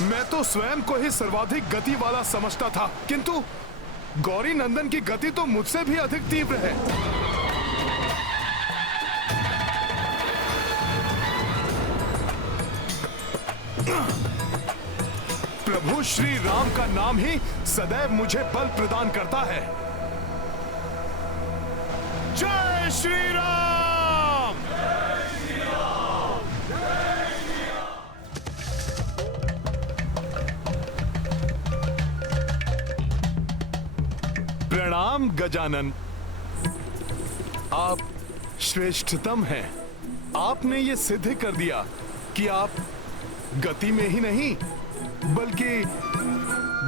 मैं तो स्वयं को ही सर्वाधिक गति वाला समझता था, किंतु गौरी नंदन की गति तो मुझसे भी अधिक तीव्र है। प्रभु श्री राम का नाम ही सदैव मुझे बल प्रदान करता है। जय श्री राम! जय श्री राम! जय श्री राम! प्रणाम गजानन, आप श्रेष्ठतम हैं। आपने ये सिद्ध कर दिया कि आप गति में ही नहीं बल्कि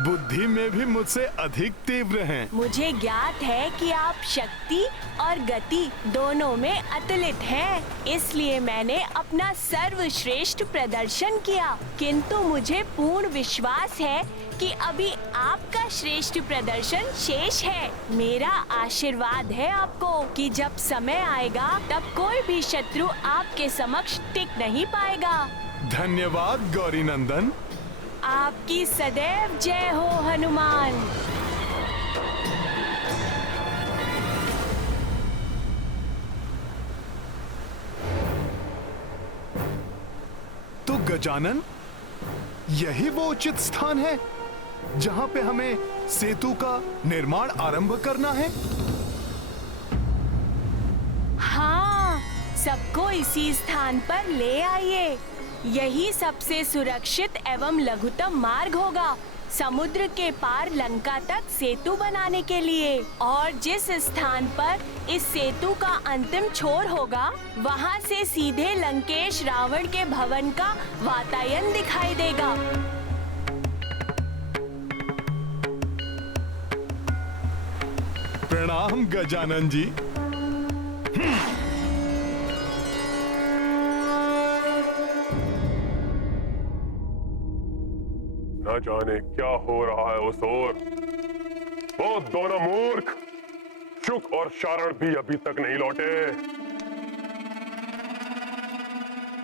बुद्धि में भी मुझसे अधिक तीव्र हैं। मुझे ज्ञात है कि आप शक्ति और गति दोनों में अतुलित हैं, इसलिए मैंने अपना सर्वश्रेष्ठ प्रदर्शन किया। किंतु मुझे पूर्ण विश्वास है कि अभी आपका श्रेष्ठ प्रदर्शन शेष है। मेरा आशीर्वाद है आपको कि जब समय आएगा तब कोई भी शत्रु आपके समक्ष टिक नहीं पाएगा। धन्यवाद गौरी नंदन। आपकी सदैव जय हो हनुमान। तो गजानन, यही वो उचित स्थान है जहां पे हमें सेतु का निर्माण आरंभ करना है? हाँ, सबको इसी स्थान पर ले आइए। यही सबसे सुरक्षित एवं लघुतम मार्ग होगा समुद्र के पार लंका तक सेतु बनाने के लिए। और जिस स्थान पर इस सेतु का अंतिम छोर होगा, वहाँ से सीधे लंकेश रावण के भवन का वातायन दिखाई देगा। प्रणाम गजानन जी। न जाने क्या हो रहा है उस ओर। वो दोनों मूर्ख शुक और शारण भी अभी तक नहीं लौटे।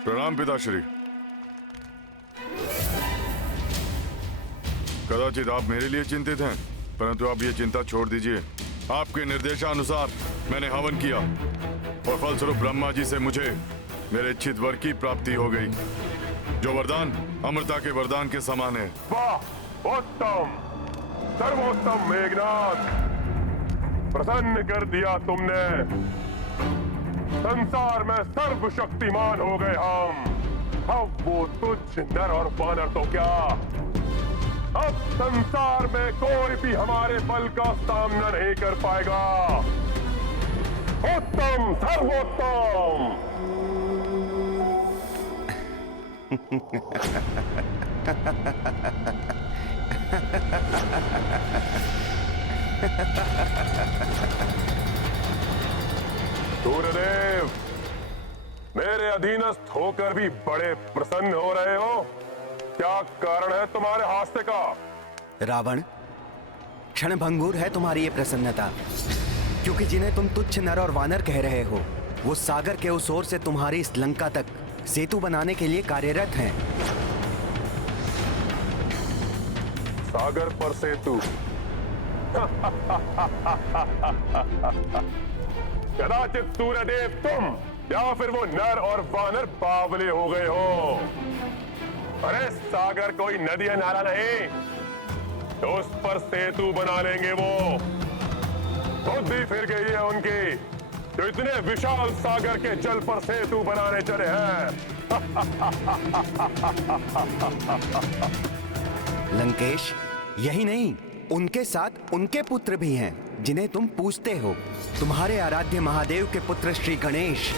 प्रणाम पिताश्री। कदाचित आप मेरे लिए चिंतित हैं, परंतु आप ये चिंता छोड़ दीजिए। आपके निर्देशानुसार मैंने हवन किया और फलस्वरूप ब्रह्मा जी से मुझे मेरे इच्छित वर की प्राप्ति हो गई, जो वरदान अमृता के वरदान के समान है। वाह, उत्तम, सर्वोत्तम मेघनाथ, प्रसन्न कर दिया तुमने। संसार में सर्वशक्तिमान हो गए हम। अब वो तुच्छ नर और वानर तो क्या, अब संसार में कोई भी हमारे बल का सामना नहीं कर पाएगा। उत्तम, सर्वोत्तम। सूर्यदेव, मेरे अधीनस्थ होकर भी बड़े प्रसन्न हो रहे हो। क्या कारण है तुम्हारे हास्य का? रावण, क्षणभंगुर है तुम्हारी ये प्रसन्नता, क्योंकि जिन्हें तुम तुच्छ नर और वानर कह रहे हो, वो सागर के उस ओर से तुम्हारी इस लंका तक सेतु बनाने के लिए कार्यरत हैं। सागर पर सेतु? कदाचित सूर्यदेव तुम या फिर वो नर और वानर बावले हो गए हो। अरे सागर कोई नदी या नाला नहीं, तो उस पर सेतु बना लेंगे वो। बुद्धि फिर गई है उनकी, जो इतने विशाल सागर के जल पर सेतु बनाने चले हैं। लंकेश, यही नहीं, उनके साथ उनके पुत्र भी हैं, जिन्हें तुम पूजते हो। तुम्हारे आराध्य महादेव के पुत्र श्री गणेश,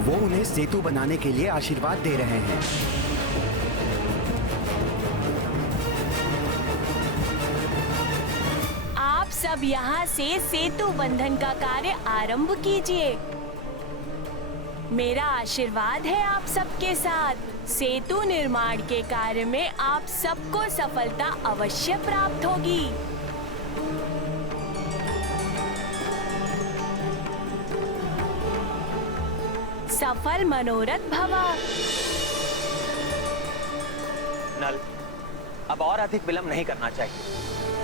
वो उन्हें सेतु बनाने के लिए आशीर्वाद दे रहे हैं। आप सब यहाँ से सेतु बंधन का कार्य आरंभ कीजिए। मेरा आशीर्वाद है आप सबके साथ। सेतु निर्माण के कार्य में आप सबको सफलता अवश्य प्राप्त होगी। सफल मनोरथ भवा। नल, अब और अधिक विलंब नहीं करना चाहिए।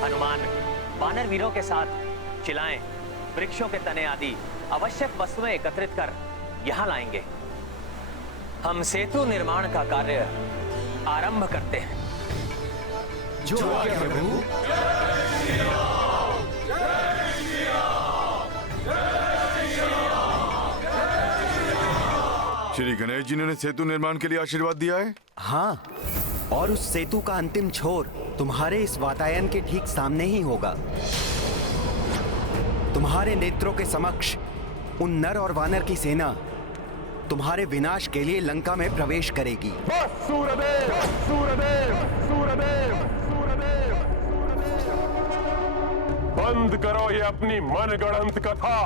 हनुमान वानर वीरों के साथ शिलाएं, वृक्षों के तने आदि आवश्यक वस्तुएं एकत्रित कर यहाँ लाएंगे। हम सेतु निर्माण का कार्य आरंभ करते हैं। जो आज्ञा प्रभु। श्री गणेश जी ने सेतु निर्माण के लिए आशीर्वाद दिया है। हाँ, और उस सेतु का अंतिम छोर तुम्हारे इस वातायन के ठीक सामने ही होगा। तुम्हारे नेत्रों के समक्ष उन नर और वानर की सेना तुम्हारे विनाश के लिए लंका में प्रवेश करेगी। बस सूर्यदेव, सूर्यदेव, सूर्यदेव, सूर्यदेव, सूर्यदेव। बंद करो ये अपनी मनगढ़ंत कथा।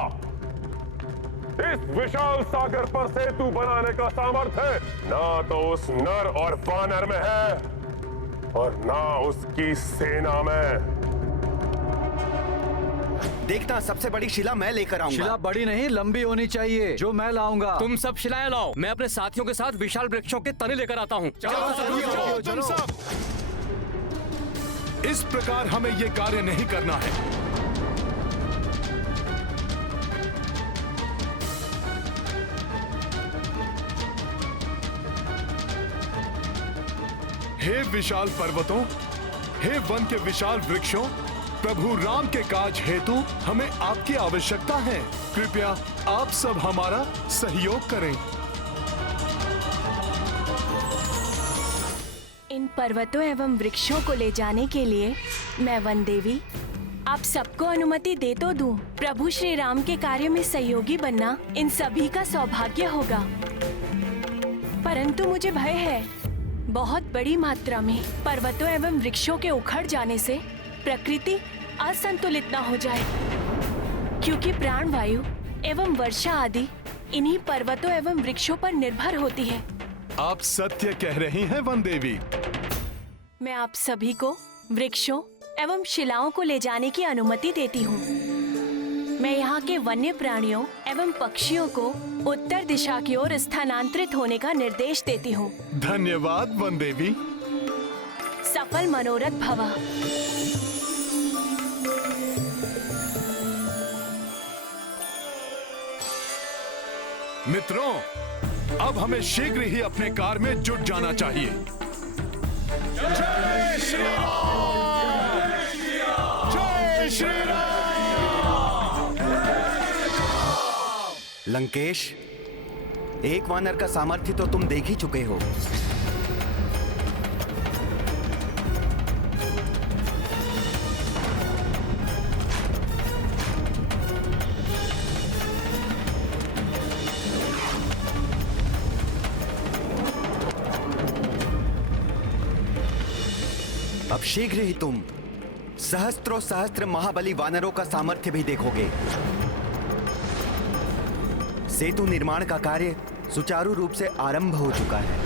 इस विशाल सागर पर सेतु बनाने का सामर्थ्य ना तो उस नर और वानर में है और ना उसकी सेना में। देखना, सबसे बड़ी शिला मैं लेकर आऊंगा। शिला बड़ी नहीं, लंबी होनी चाहिए, जो मैं लाऊंगा। तुम सब शिलाएं लाओ, मैं अपने साथियों के साथ विशाल वृक्षों के तने लेकर आता हूँ। चलो, तुम सब। इस प्रकार हमें ये कार्य नहीं करना है। हे विशाल पर्वतों, हे वन के विशाल वृक्षों, प्रभु राम के काज हेतु हमें आपकी आवश्यकता है। कृपया आप सब हमारा सहयोग करें। इन पर्वतों एवं वृक्षों को ले जाने के लिए मैं वन देवी आप सबको अनुमति दे तो दूं। प्रभु श्री राम के कार्य में सहयोगी बनना इन सभी का सौभाग्य होगा। परंतु मुझे भय है, बहुत बड़ी मात्रा में पर्वतों एवं वृक्षों के उखड़ जाने से प्रकृति असंतुलित न हो जाए, क्योंकि प्राणवायु एवं वर्षा आदि इन्हीं पर्वतों एवं वृक्षों पर निर्भर होती है। आप सत्य कह रही हैं वन देवी। मैं आप सभी को वृक्षों एवं शिलाओं को ले जाने की अनुमति देती हूँ। मैं यहाँ के वन्य प्राणियों एवं पक्षियों को उत्तर दिशा की ओर स्थानांतरित होने का निर्देश देती हूँ। धन्यवाद वन देवी। सफल मनोरथ भवा। मित्रों, अब हमें शीघ्र ही अपने कार्य में जुट जाना चाहिए। जय श्री राम! जय श्री राम! लंकेश, एक वानर का सामर्थ्य तो तुम देख ही चुके हो। अब शीघ्र ही तुम सहस्त्रों सहस्त्र महाबली वानरों का सामर्थ्य भी देखोगे। सेतु निर्माण का कार्य सुचारू रूप से आरंभ हो चुका है।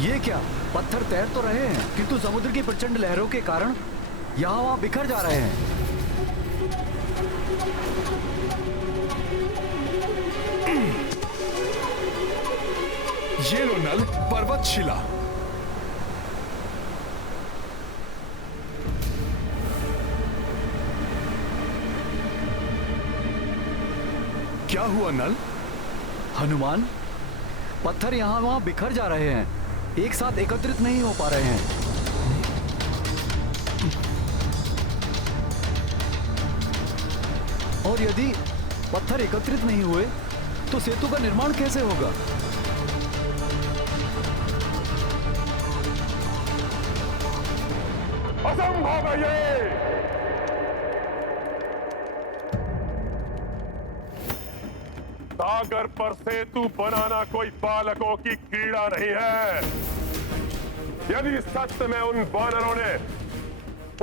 ये क्या, पत्थर तैर तो रहे हैं, किंतु समुद्र की प्रचंड लहरों के कारण यहाँ वहाँ बिखर जा रहे हैं। ये लो नल, पर्वत शिला। क्या हुआ नल? हनुमान, पत्थर यहाँ वहाँ बिखर जा रहे हैं, एक साथ एकत्रित नहीं हो पा रहे हैं। और यदि पत्थर एकत्रित नहीं हुए तो सेतु का निर्माण कैसे होगा? असंभव है ये। सागर पर सेतु बनाना कोई बालकों की क्रीड़ा नहीं है। यदि सत्य में उन वानरों ने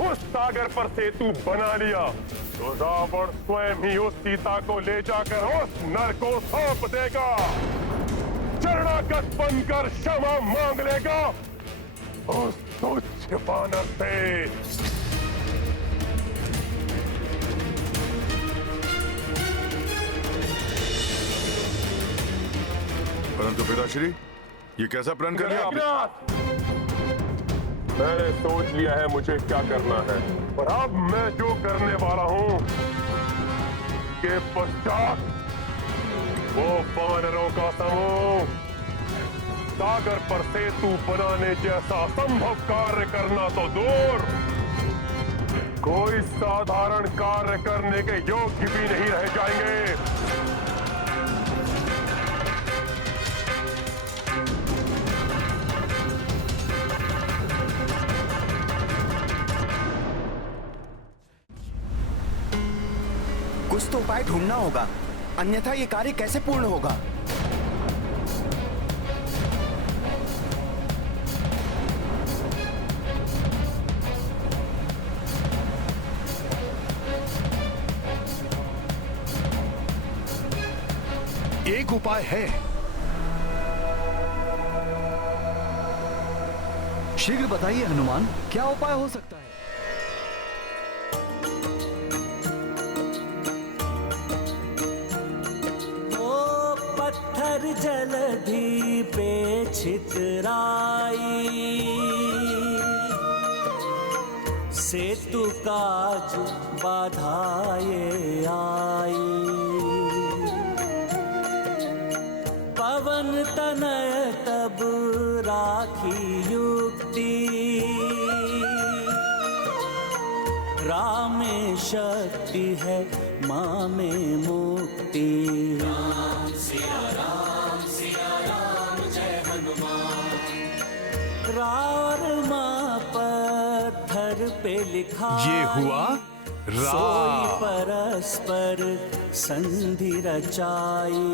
उस सागर पर सेतु बना लिया तो रावण स्वयं ही उस सीता को ले जाकर उस नर को सौंप देगा, शरणागत बनकर क्षमा मांग लेगा उस तुच्छ वानर से। परंतु पिताश्री, ये कैसा प्रण कर लिया आपने? मैंने सोच लिया है मुझे क्या करना है, और अब मैं जो करने वाला हूं के पश्चात वो वानरों का समूह सागर पर सेतु बनाने जैसा असंभव कार्य करना तो दूर, कोई साधारण कार्य करने के योग्य भी नहीं रह जाएंगे। कुछ तो उपाय ढूंढना होगा, अन्यथा ये कार्य कैसे पूर्ण होगा? एक उपाय है। शीघ्र बताइए हनुमान, क्या उपाय हो सकता है? पत्थर जलधि पे छितराई, सेतु काज बाधाए आई, पवन तनय तब राखी युक्ति, राम में शक्ति है माँ में मुक्ति। राम सिया राम जय हनुमान। राम पत्थर पे लिखा ये हुआ सोई परस्पर संधि रचाई,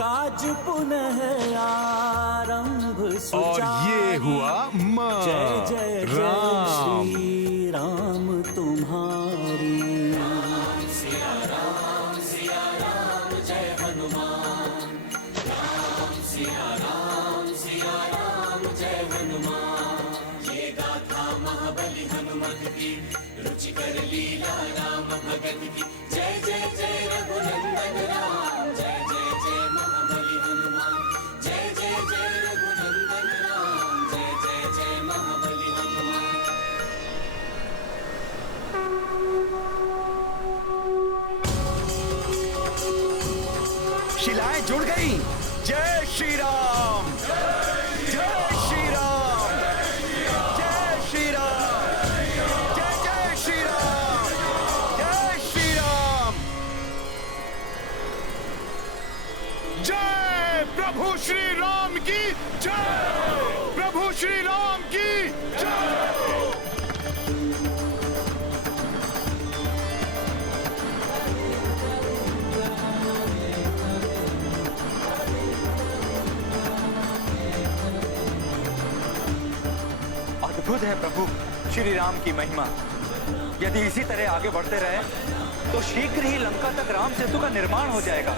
काज पुनः आरंभ और ये हुआ मां। जय जय जय श्री राम तुम्हारी। राम सिया राम जय हनुमान। राम सिया राम जय हनुमान। ये गाथा महाबली हनुमत की, रुचिकर लीला राम भगत की। जय जय जय रघुनंदन राम, जय जय जय महाबली हनुमान। जय जय जय रघुनंदन राम, जय जय जय महाबली हनुमान। शिलाएं जुड़ गई। जय श्री राम, जय श्री राम, जय श्री राम, जय जय श्री राम, जय श्री राम। जय प्रभु श्री राम की जय, प्रभु श्री राम की जय। अद्भुत है प्रभु श्री राम की महिमा। यदि इसी तरह आगे बढ़ते रहे तो शीघ्र ही लंका तक राम सेतु का निर्माण हो जाएगा।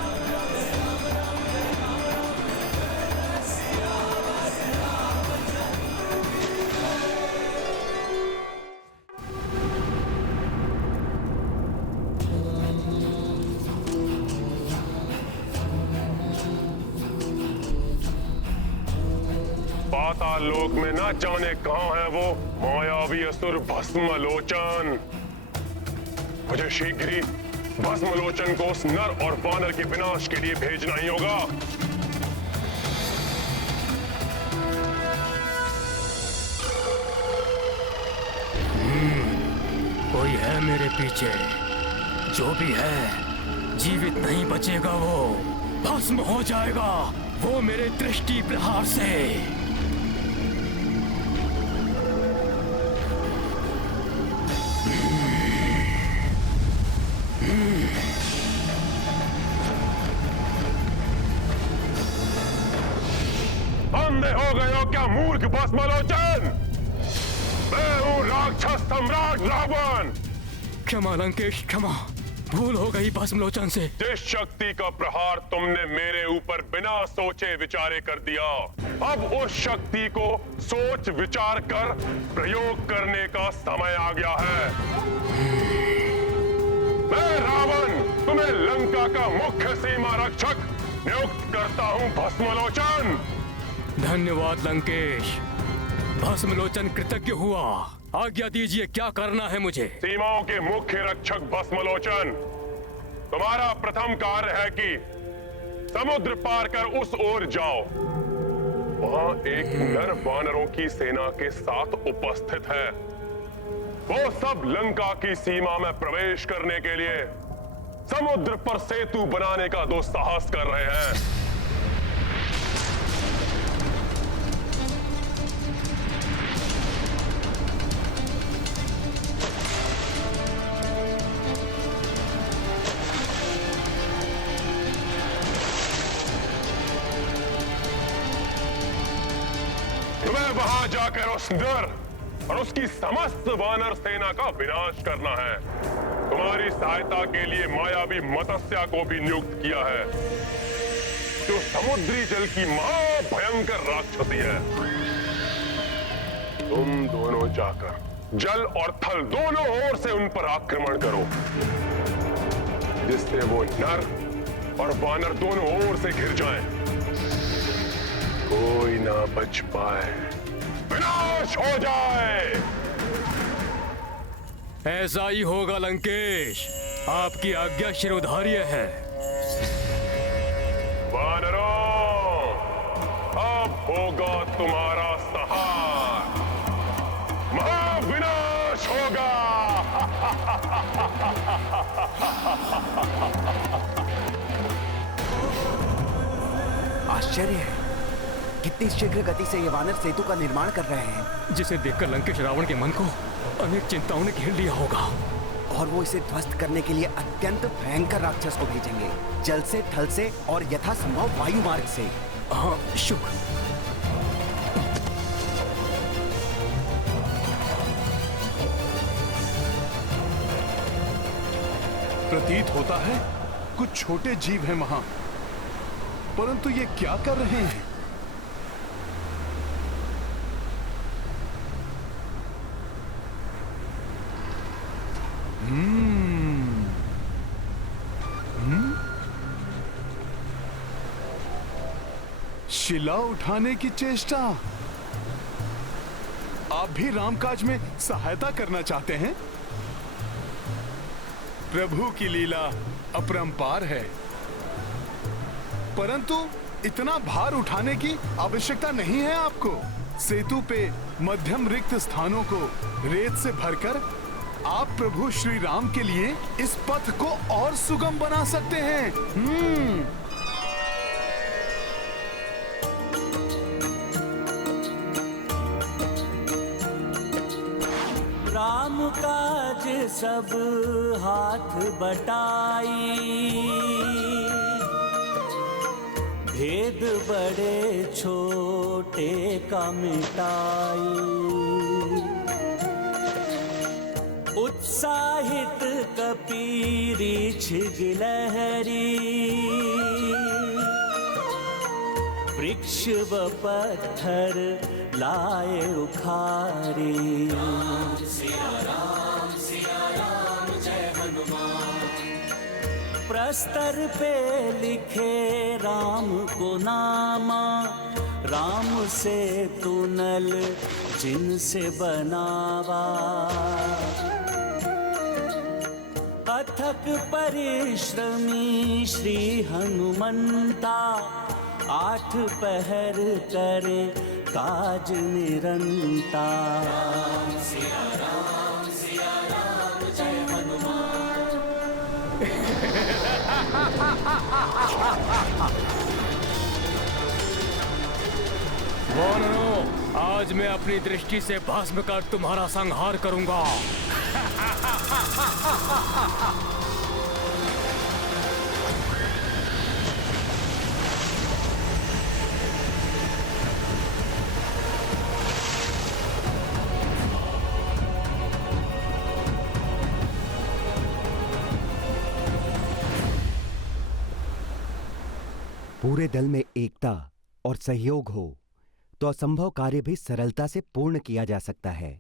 पाताल लोक में ना जाने कहां है वो मायावी असुर भस्मलोचन। मुझे शीघ्र ही भस्मलोचन को उस नर और वानर के विनाश के लिए भेजना ही होगा। कोई है मेरे पीछे, जो भी है जीवित नहीं बचेगा, वो भस्म हो जाएगा, वो मेरे दृष्टि प्रहार से। मूर्ख भस्मलोचन! मैं हूँ राक्षस सम्राट रावण! क्षमा लंकेश, क्षमा। भूल हो गई भस्मलोचन से। जिस शक्ति का प्रहार तुमने मेरे ऊपर बिना सोचे विचारे कर दिया, अब उस शक्ति को सोच विचार कर प्रयोग करने का समय आ गया है। मैं रावण तुम्हें लंका का मुख्य सीमा रक्षक नियुक्त करता हूँ भस्मलोचन। धन्यवाद लंकेश। भस्मलोचन कृतज्ञ हुआ। आज्ञा दीजिए, क्या करना है मुझे? सीमाओं के मुख्य रक्षक भस्मलोचन, तुम्हारा प्रथम कार्य है कि समुद्र पार कर उस ओर जाओ। वहां एक नर वानरों की सेना के साथ उपस्थित है। वो सब लंका की सीमा में प्रवेश करने के लिए समुद्र पर सेतु बनाने का दुस्साहस कर रहे हैं। तुम्हें वहां जाकर उस नर और उसकी समस्त वानर सेना का विनाश करना है। तुम्हारी सहायता के लिए मायावी मत्स्या को भी नियुक्त किया है, जो समुद्री जल की महाभयंकर राक्षसी है। तुम दोनों जाकर जल और थल दोनों ओर से उन पर आक्रमण करो, जिससे वो नर और वानर दोनों ओर से घिर जाएं। कोई ना बच पाए, विनाश हो जाए। ऐसा ही होगा लंकेश। आपकी आज्ञा शिरोधार्य है। वानरों, अब होगा तुम्हारा संहार। महाविनाश होगा। आश्चर्य है, कितनी शीघ्र गति से ये वानर सेतु का निर्माण कर रहे हैं। जिसे देखकर लंकेश रावण के मन को अनेक चिंताओं ने घेर लिया होगा। और वो इसे ध्वस्त करने के लिए अत्यंत भयंकर राक्षस को भेजेंगे, जल से, थल से और यथासंभव वायु मार्ग से। हाँ, शुभ। प्रतीत होता है कुछ छोटे जीव हैं वहां, परंतु ये क्या कर रहे हैं? शिला उठाने की चेष्टा। आप भी रामकाज में सहायता करना चाहते हैं? प्रभु की लीला अपरंपार है, परंतु इतना भार उठाने की आवश्यकता नहीं है आपको। सेतु पे मध्यम रिक्त स्थानों को रेत से भरकर आप प्रभु श्री राम के लिए इस पथ को और सुगम बना सकते हैं। राम काज सब हाथ बटाई, भेद बड़े छोटे का मिटाई। उत्साहित कपीरी छिगिलहरी, वृक्ष व पत्थर लाए उखारी। प्रस्तर पे लिखे राम को नामा, राम से तुनल जिनसे बनावा। अथक परिश्रमी श्री हनुमंता, 8 पहर करे काज निरंता। सिया राम जय हनुमान। वानरों, आज मैं अपनी दृष्टि से भस्म कर तुम्हारा संहार करूंगा। पूरे दल में एकता और सहयोग हो तो असंभव कार्य भी सरलता से पूर्ण किया जा सकता है।